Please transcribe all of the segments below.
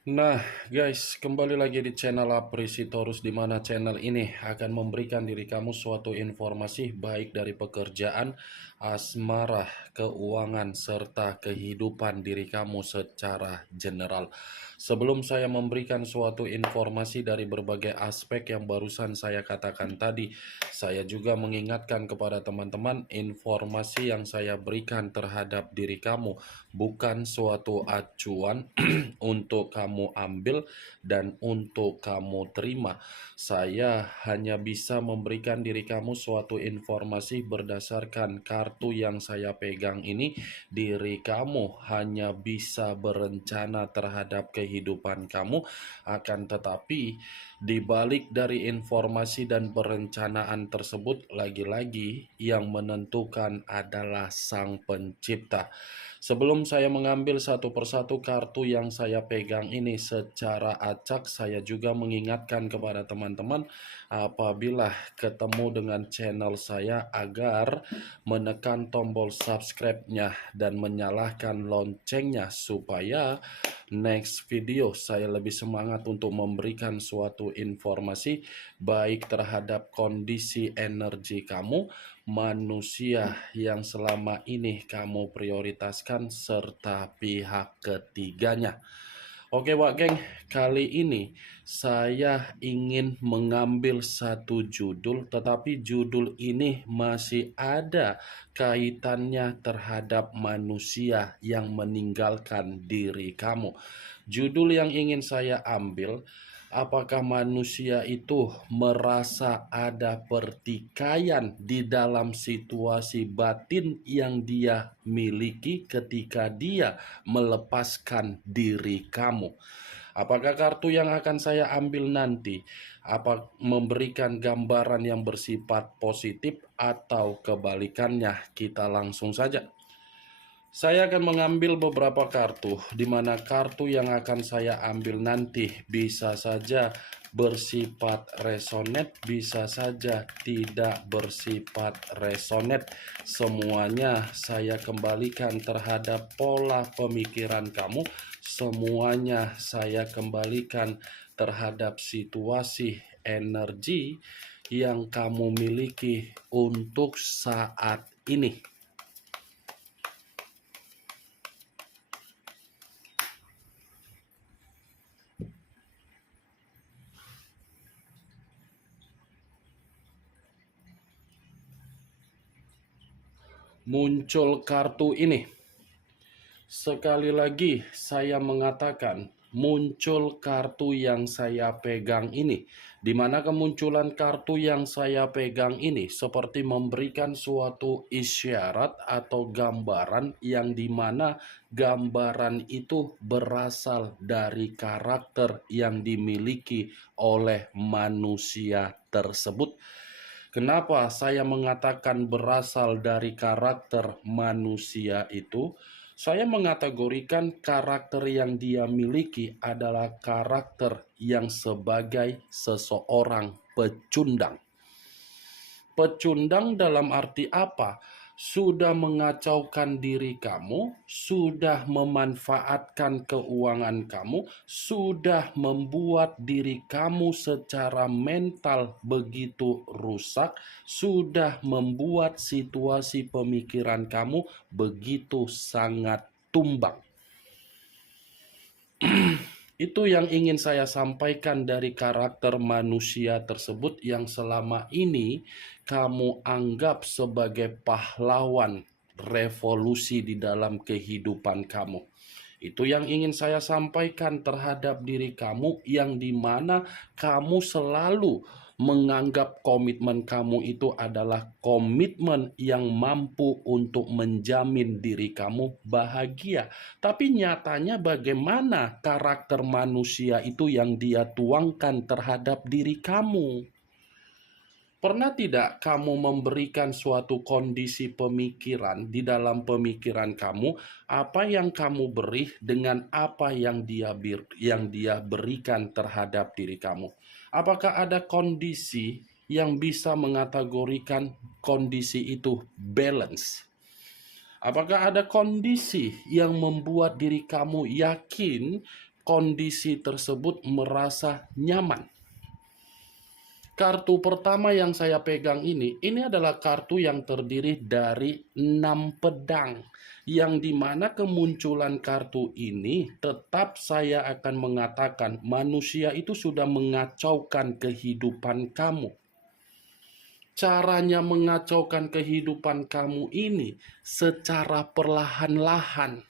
Nah, guys, kembali lagi di channel Apresitorus, di mana channel ini akan memberikan diri kamu suatu informasi baik dari pekerjaan, asmara, keuangan, serta kehidupan diri kamu secara general. Sebelum saya memberikan suatu informasi dari berbagai aspek yang barusan saya katakan tadi, saya juga mengingatkan kepada teman-teman informasi yang saya berikan terhadap diri kamu bukan suatu acuan untuk kamu ambil dan untuk kamu terima. Saya hanya bisa memberikan diri kamu suatu informasi berdasarkan kartu yang saya pegang ini. Diri kamu hanya bisa berencana terhadap kehidupan kamu, akan tetapi di balik dari informasi dan perencanaan tersebut, lagi-lagi yang menentukan adalah Sang Pencipta. Sebelum saya mengambil satu persatu kartu yang saya pegang ini secara acak, saya juga mengingatkan kepada teman-teman apabila ketemu dengan channel saya agar menekan tombol subscribe-nya dan menyalakan loncengnya supaya next video saya lebih semangat untuk memberikan suatu informasi baik terhadap kondisi energi kamu, manusia yang selama ini kamu prioritaskan, serta pihak ketiganya. Oke Wak Geng, kali ini saya ingin mengambil satu judul, tetapi judul ini masih ada kaitannya terhadap manusia yang meninggalkan diri kamu. Judul yang ingin saya ambil, apakah manusia itu merasa ada pertikaian di dalam situasi batin yang dia miliki ketika dia melepaskan diri kamu? Apakah kartu yang akan saya ambil nanti memberikan gambaran yang bersifat positif atau kebalikannya? Kita langsung saja. Saya akan mengambil beberapa kartu, di mana kartu yang akan saya ambil nanti bisa saja bersifat resonate, bisa saja tidak bersifat resonate. Semuanya saya kembalikan terhadap pola pemikiran kamu, semuanya saya kembalikan terhadap situasi energi yang kamu miliki untuk saat ini. Muncul kartu ini. Sekali lagi saya mengatakan, muncul kartu yang saya pegang ini, di mana kemunculan kartu yang saya pegang ini seperti memberikan suatu isyarat atau gambaran yang dimana gambaran itu berasal dari karakter yang dimiliki oleh manusia tersebut. Kenapa saya mengatakan berasal dari karakter manusia itu? Saya mengategorikan karakter yang dia miliki adalah karakter yang sebagai seseorang pecundang. Pecundang dalam arti apa? Sudah mengacaukan diri kamu, sudah memanfaatkan keuangan kamu, sudah membuat diri kamu secara mental begitu rusak, sudah membuat situasi pemikiran kamu begitu sangat tumbang. Itu yang ingin saya sampaikan dari karakter manusia tersebut yang selama ini kamu anggap sebagai pahlawan revolusi di dalam kehidupan kamu. Itu yang ingin saya sampaikan terhadap diri kamu, yang dimana kamu selalu menganggap komitmen kamu itu adalah komitmen yang mampu untuk menjamin diri kamu bahagia. Tapi nyatanya bagaimana karakter manusia itu yang dia tuangkan terhadap diri kamu? Pernah tidak kamu memberikan suatu kondisi pemikiran di dalam pemikiran kamu, apa yang kamu beri dengan apa yang dia berikan terhadap diri kamu? Apakah ada kondisi yang bisa mengategorikan kondisi itu balance? Apakah ada kondisi yang membuat diri kamu yakin kondisi tersebut merasa nyaman. Kartu pertama yang saya pegang ini adalah kartu yang terdiri dari 6 pedang. Yang dimana kemunculan kartu ini tetap saya akan mengatakan manusia itu sudah mengacaukan kehidupan kamu. Caranya mengacaukan kehidupan kamu ini secara perlahan-lahan.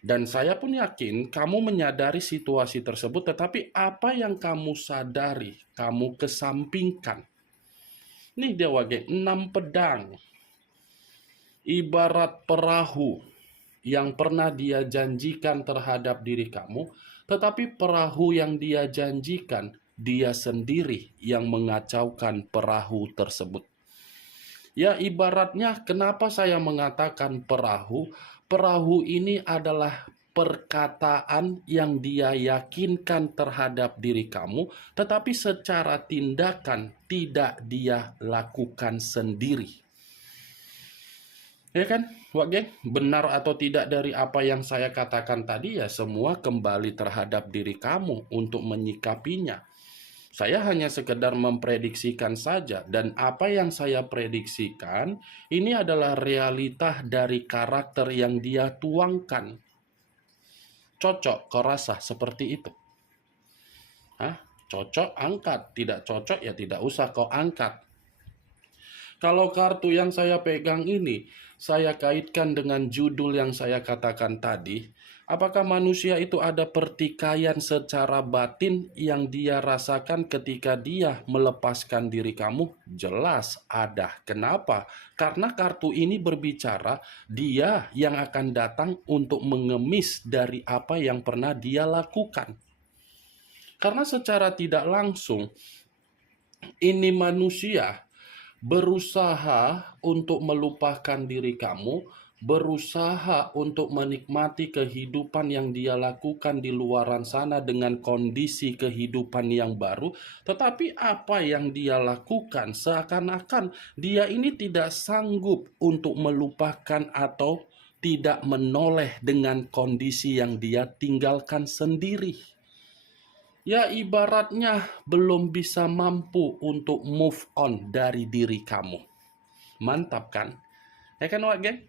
Dan saya pun yakin kamu menyadari situasi tersebut, tetapi apa yang kamu sadari, kamu kesampingkan. Nih dia wage, 6 pedang. Ibarat perahu yang pernah dia janjikan terhadap diri kamu, tetapi perahu yang dia janjikan, dia sendiri yang mengacaukan perahu tersebut. Ya, ibaratnya kenapa saya mengatakan perahu? Perahu ini adalah perkataan yang dia yakinkan terhadap diri kamu, tetapi secara tindakan tidak dia lakukan sendiri. Ya kan, Wak Geng? Benar atau tidak dari apa yang saya katakan tadi, ya semua kembali terhadap diri kamu untuk menyikapinya. Saya hanya sekedar memprediksikan saja, dan apa yang saya prediksikan ini adalah realita dari karakter yang dia tuangkan. Cocok kau rasa seperti itu? Hah? Cocok, angkat. Tidak cocok, ya tidak usah kau angkat. Kalau kartu yang saya pegang ini, saya kaitkan dengan judul yang saya katakan tadi. Apakah manusia itu ada pertikaian secara batin yang dia rasakan ketika dia melepaskan diri kamu? Jelas ada. Kenapa? Karena kartu ini berbicara dia yang akan datang untuk mengemis dari apa yang pernah dia lakukan. Karena secara tidak langsung, ini manusia berusaha untuk melupakan diri kamu, berusaha untuk menikmati kehidupan yang dia lakukan di luaran sana dengan kondisi kehidupan yang baru, tetapi apa yang dia lakukan seakan-akan dia ini tidak sanggup untuk melupakan atau tidak menoleh dengan kondisi yang dia tinggalkan sendiri. Ya, ibaratnya belum bisa mampu untuk move on dari diri kamu. Mantap kan? Ya kan, Wak Geng?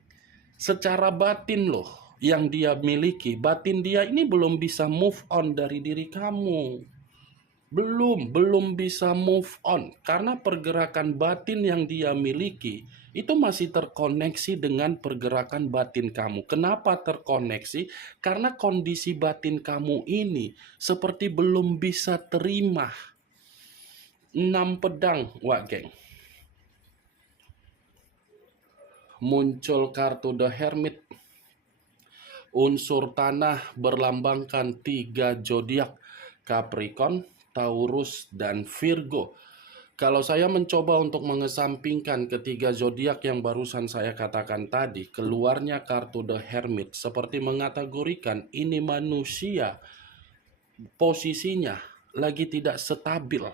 Secara batin loh yang dia miliki, batin dia ini belum bisa move on dari diri kamu. Belum bisa move on. Karena pergerakan batin yang dia miliki itu masih terkoneksi dengan pergerakan batin kamu. Kenapa terkoneksi? Karena kondisi batin kamu ini seperti belum bisa terima 6 pedang, Wak Geng. Muncul kartu The Hermit. Unsur tanah berlambangkan 3 zodiak, Capricorn, Taurus, dan Virgo. Kalau saya mencoba untuk mengesampingkan ketiga zodiak yang barusan saya katakan tadi, keluarnya kartu The Hermit seperti mengategorikan ini manusia posisinya lagi tidak stabil.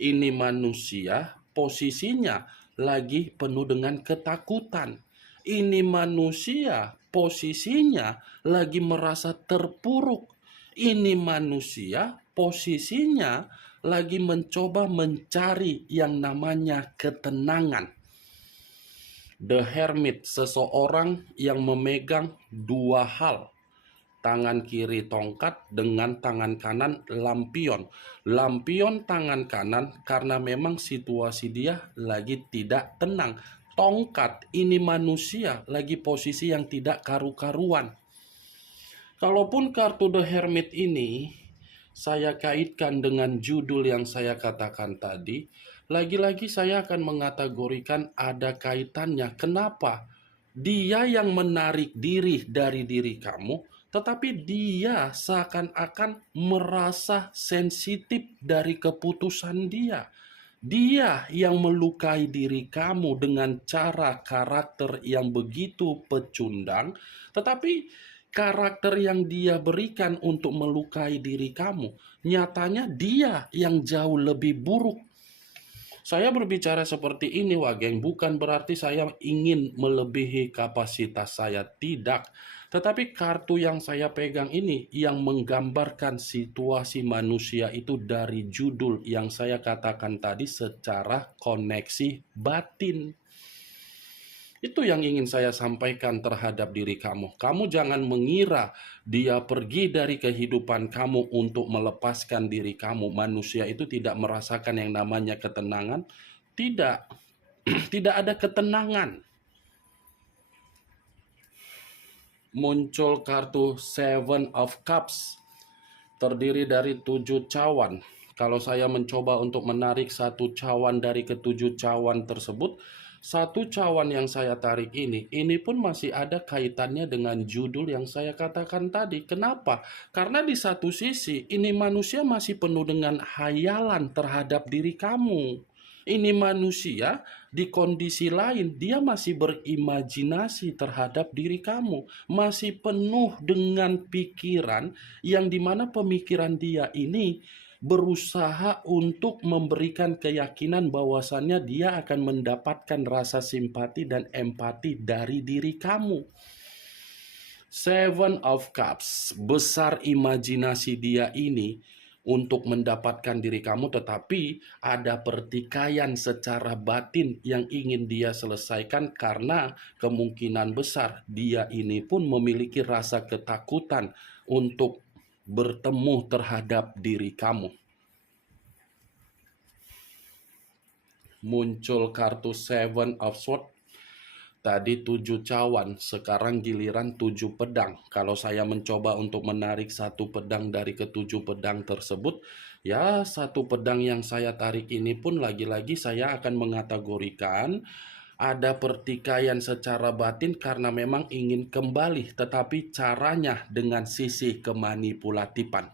Ini manusia posisinya lagi penuh dengan ketakutan. Ini manusia posisinya lagi merasa terpuruk. Ini manusia posisinya lagi mencoba mencari yang namanya ketenangan. The Hermit, seseorang yang memegang 2 hal. Tangan kiri tongkat dengan tangan kanan lampion. Lampion tangan kanan karena memang situasi dia lagi tidak tenang. Tongkat ini manusia lagi posisi yang tidak karu-karuan. Kalaupun kartu The Hermit ini saya kaitkan dengan judul yang saya katakan tadi, lagi-lagi saya akan mengategorikan ada kaitannya. Kenapa? Dia yang menarik diri dari diri kamu, tetapi dia seakan-akan merasa sensitif dari keputusan dia. Dia yang melukai diri kamu dengan cara karakter yang begitu pecundang, tetapi karakter yang dia berikan untuk melukai diri kamu, nyatanya dia yang jauh lebih buruk. Saya berbicara seperti ini, wah geng, bukan berarti saya ingin melebihi kapasitas saya, tidak. Tetapi kartu yang saya pegang ini yang menggambarkan situasi manusia itu dari judul yang saya katakan tadi secara koneksi batin. Itu yang ingin saya sampaikan terhadap diri kamu. Kamu jangan mengira dia pergi dari kehidupan kamu untuk melepaskan diri kamu. Manusia itu tidak merasakan yang namanya ketenangan. Tidak, tidak ada ketenangan. Muncul kartu Seven of Cups, terdiri dari 7 cawan. Kalau saya mencoba untuk menarik satu cawan dari ketujuh cawan tersebut, satu cawan yang saya tarik ini pun masih ada kaitannya dengan judul yang saya katakan tadi. Kenapa? Karena di satu sisi, ini manusia masih penuh dengan hayalan terhadap diri kamu. Ini manusia di kondisi lain, dia masih berimajinasi terhadap diri kamu. Masih penuh dengan pikiran yang dimana pemikiran dia ini berusaha untuk memberikan keyakinan bahwasannya dia akan mendapatkan rasa simpati dan empati dari diri kamu. Seven of Cups, besar imajinasi dia ini untuk mendapatkan diri kamu, tetapi ada pertikaian secara batin yang ingin dia selesaikan karena kemungkinan besar dia ini pun memiliki rasa ketakutan untuk bertemu terhadap diri kamu. Muncul kartu Seven of Swords. Tadi 7 cawan, sekarang giliran 7 pedang. Kalau saya mencoba untuk menarik satu pedang dari ketujuh pedang tersebut, ya satu pedang yang saya tarik ini pun lagi-lagi saya akan mengategorikan ada pertikaian secara batin karena memang ingin kembali, tetapi caranya dengan sisi kemanipulatifan.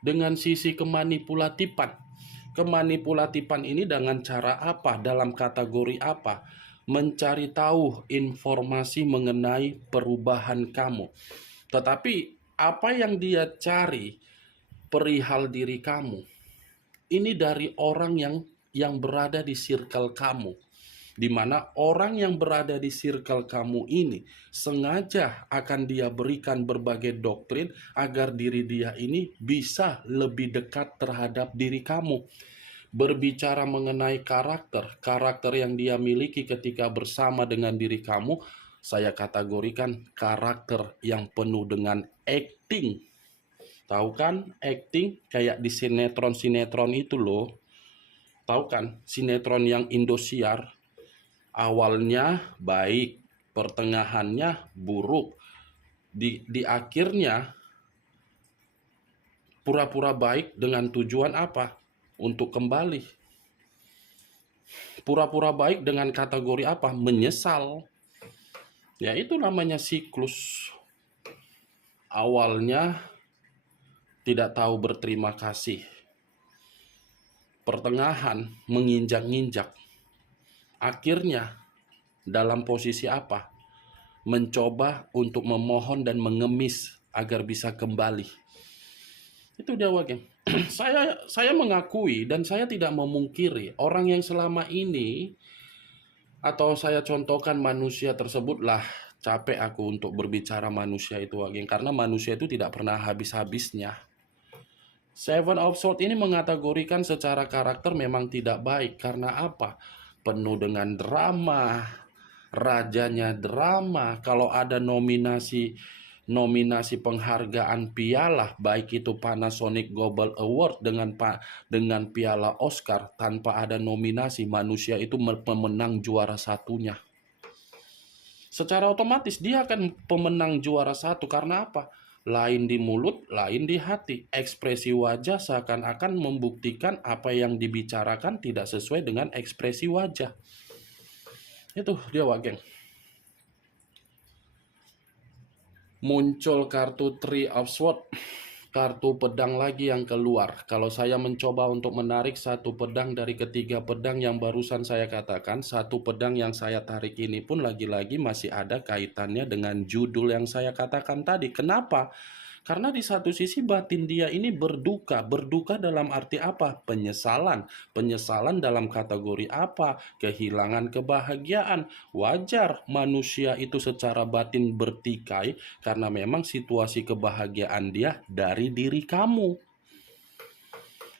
Dengan sisi kemanipulatifan. Kemanipulatifan ini dengan cara apa? Dalam kategori apa? Mencari tahu informasi mengenai perubahan kamu. Tetapi apa yang dia cari perihal diri kamu, ini dari orang yang berada di circle kamu. Di mana orang yang berada di circle kamu ini sengaja akan dia berikan berbagai doktrin agar diri dia ini bisa lebih dekat terhadap diri kamu. Berbicara mengenai karakter yang dia miliki ketika bersama dengan diri kamu, saya kategorikan karakter yang penuh dengan acting. Tahu kan acting kayak di sinetron-sinetron itu loh. Tahu kan sinetron yang Indosiar? Awalnya baik, pertengahannya buruk, di akhirnya pura-pura baik dengan tujuan apa? Untuk kembali. Pura-pura baik dengan kategori apa? Menyesal. Ya itu namanya siklus. Awalnya tidak tahu berterima kasih. Pertengahan menginjak-injak. Akhirnya dalam posisi apa? Mencoba untuk memohon dan mengemis agar bisa kembali. Itu dia geng. Saya mengakui dan saya tidak memungkiri orang yang selama ini, atau saya contohkan manusia tersebutlah, capek aku untuk berbicara manusia itu geng, karena manusia itu tidak pernah habis-habisnya. Seven of Swords ini mengategorikan secara karakter memang tidak baik. Karena apa? Penuh dengan drama, rajanya drama. Kalau ada nominasi penghargaan piala, baik itu Panasonic Global Award dengan piala Oscar, tanpa ada nominasi, manusia itu pemenang juara satunya. Secara otomatis dia akan pemenang juara satu. Karena apa? Lain di mulut, lain di hati. Ekspresi wajah seakan-akan membuktikan apa yang dibicarakan tidak sesuai dengan ekspresi wajah. Itu dia geng. Muncul kartu Three of Swords, kartu pedang lagi yang keluar. Kalau saya mencoba untuk menarik satu pedang dari ketiga pedang yang barusan saya katakan, satu pedang yang saya tarik ini pun lagi-lagi masih ada kaitannya dengan judul yang saya katakan tadi. Kenapa? Karena di satu sisi batin dia ini berduka. Berduka dalam arti apa? Penyesalan. Penyesalan dalam kategori apa? Kehilangan kebahagiaan. Wajar manusia itu secara batin bertikai karena memang situasi kebahagiaan dia dari diri kamu.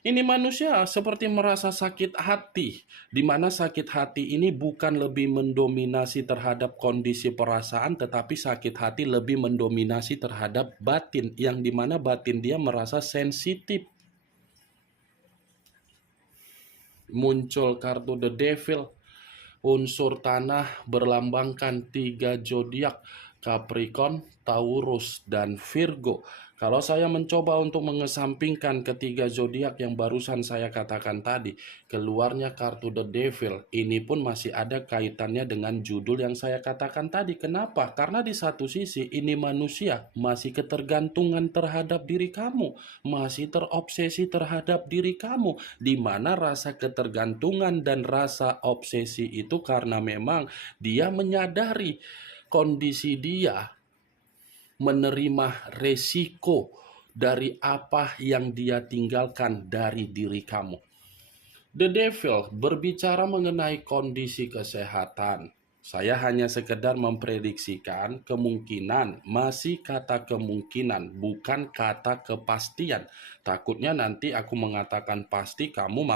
Ini manusia seperti merasa sakit hati, di mana sakit hati ini bukan lebih mendominasi terhadap kondisi perasaan, tetapi sakit hati lebih mendominasi terhadap batin, yang dimana batin dia merasa sensitif. Muncul kartu The Devil, unsur tanah berlambangkan 3 zodiak, Capricorn, Taurus, dan Virgo. Kalau saya mencoba untuk mengesampingkan ketiga zodiak yang barusan saya katakan tadi, keluarnya kartu The Devil. Ini pun masih ada kaitannya dengan judul yang saya katakan tadi. Kenapa? Karena di satu sisi ini manusia masih ketergantungan terhadap diri kamu, masih terobsesi terhadap diri kamu, di mana rasa ketergantungan dan rasa obsesi itu karena memang dia menyadari kondisi dia menerima resiko dari apa yang dia tinggalkan dari diri kamu. The Devil berbicara mengenai kondisi kesehatan. Saya hanya sekedar memprediksikan kemungkinan, masih kata kemungkinan, bukan kata kepastian. Takutnya nanti aku mengatakan pasti, kamu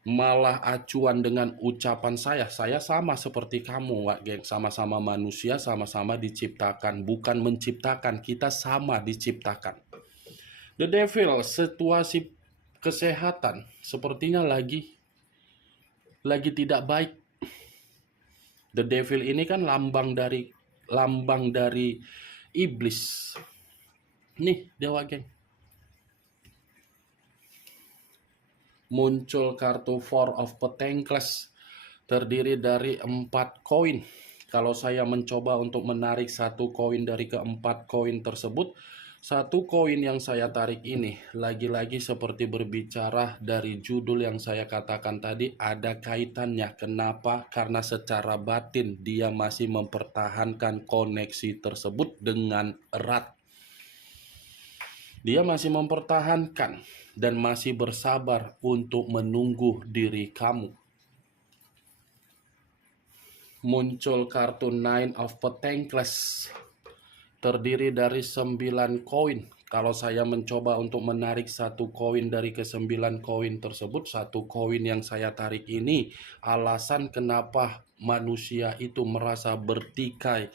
malah acuan dengan ucapan saya sama seperti kamu, Wak Geng. Sama-sama manusia, sama-sama diciptakan, bukan menciptakan, kita sama diciptakan. The Devil, situasi kesehatan sepertinya lagi tidak baik. The Devil ini kan lambang dari iblis. Nih, Dewa Geng. Muncul kartu Four of Pentacles, terdiri dari 4 koin. Kalau saya mencoba untuk menarik satu koin dari keempat koin tersebut, satu koin yang saya tarik ini lagi-lagi seperti berbicara dari judul yang saya katakan tadi, ada kaitannya. Kenapa? Karena secara batin dia masih mempertahankan koneksi tersebut dengan erat. Dia masih mempertahankan dan masih bersabar untuk menunggu diri kamu. Muncul kartu Nine of Pentacles, terdiri dari 9 koin. Kalau saya mencoba untuk menarik satu koin dari ke-9 koin tersebut, satu koin yang saya tarik ini, alasan kenapa manusia itu merasa bertikai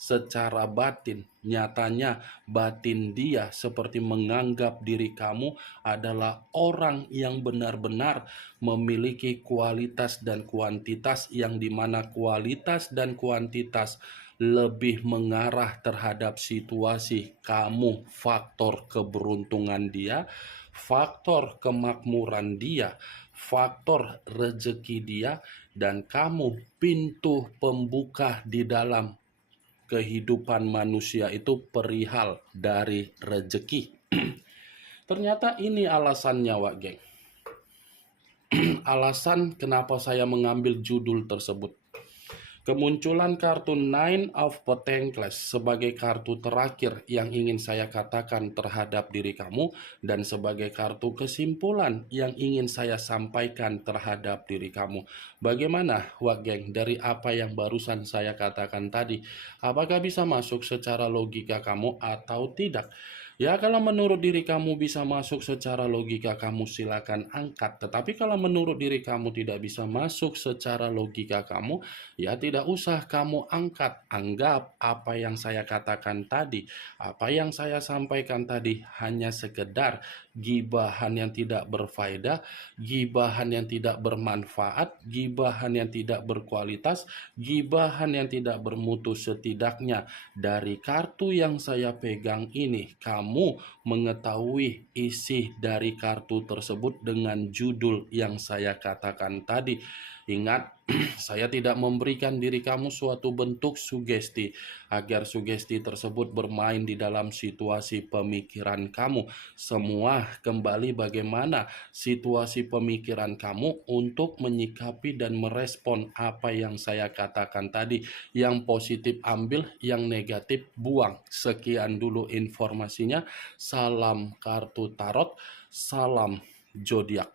secara batin. Nyatanya batin dia seperti menganggap diri kamu adalah orang yang benar-benar memiliki kualitas dan kuantitas, yang dimana kualitas dan kuantitas lebih mengarah terhadap situasi kamu, faktor keberuntungan dia, faktor kemakmuran dia, faktor rezeki dia, dan kamu pintu pembuka di dalam kehidupan manusia itu perihal dari rezeki. Ternyata ini alasannya, Wak Geng. Alasan kenapa saya mengambil judul tersebut. Kemunculan kartu Nine of Pentacles sebagai kartu terakhir yang ingin saya katakan terhadap diri kamu, dan sebagai kartu kesimpulan yang ingin saya sampaikan terhadap diri kamu. Bagaimana, Wak Geng, dari apa yang barusan saya katakan tadi? Apakah bisa masuk secara logika kamu atau tidak? Ya, kalau menurut diri kamu bisa masuk secara logika, kamu silakan angkat. Tetapi kalau menurut diri kamu tidak bisa masuk secara logika kamu, ya tidak usah kamu angkat. Anggap apa yang saya katakan tadi, apa yang saya sampaikan tadi hanya sekedar gibahan yang tidak berfaedah, gibahan yang tidak bermanfaat, gibahan yang tidak berkualitas, gibahan yang tidak bermutu. Setidaknya dari kartu yang saya pegang ini, kamu mengetahui isi dari kartu tersebut dengan judul yang saya katakan tadi. Ingat, saya tidak memberikan diri kamu suatu bentuk sugesti agar sugesti tersebut bermain di dalam situasi pemikiran kamu. Semua kembali bagaimana situasi pemikiran kamu untuk menyikapi dan merespon apa yang saya katakan tadi. Yang positif ambil, yang negatif buang. Sekian dulu informasinya. Salam kartu tarot, salam zodiak.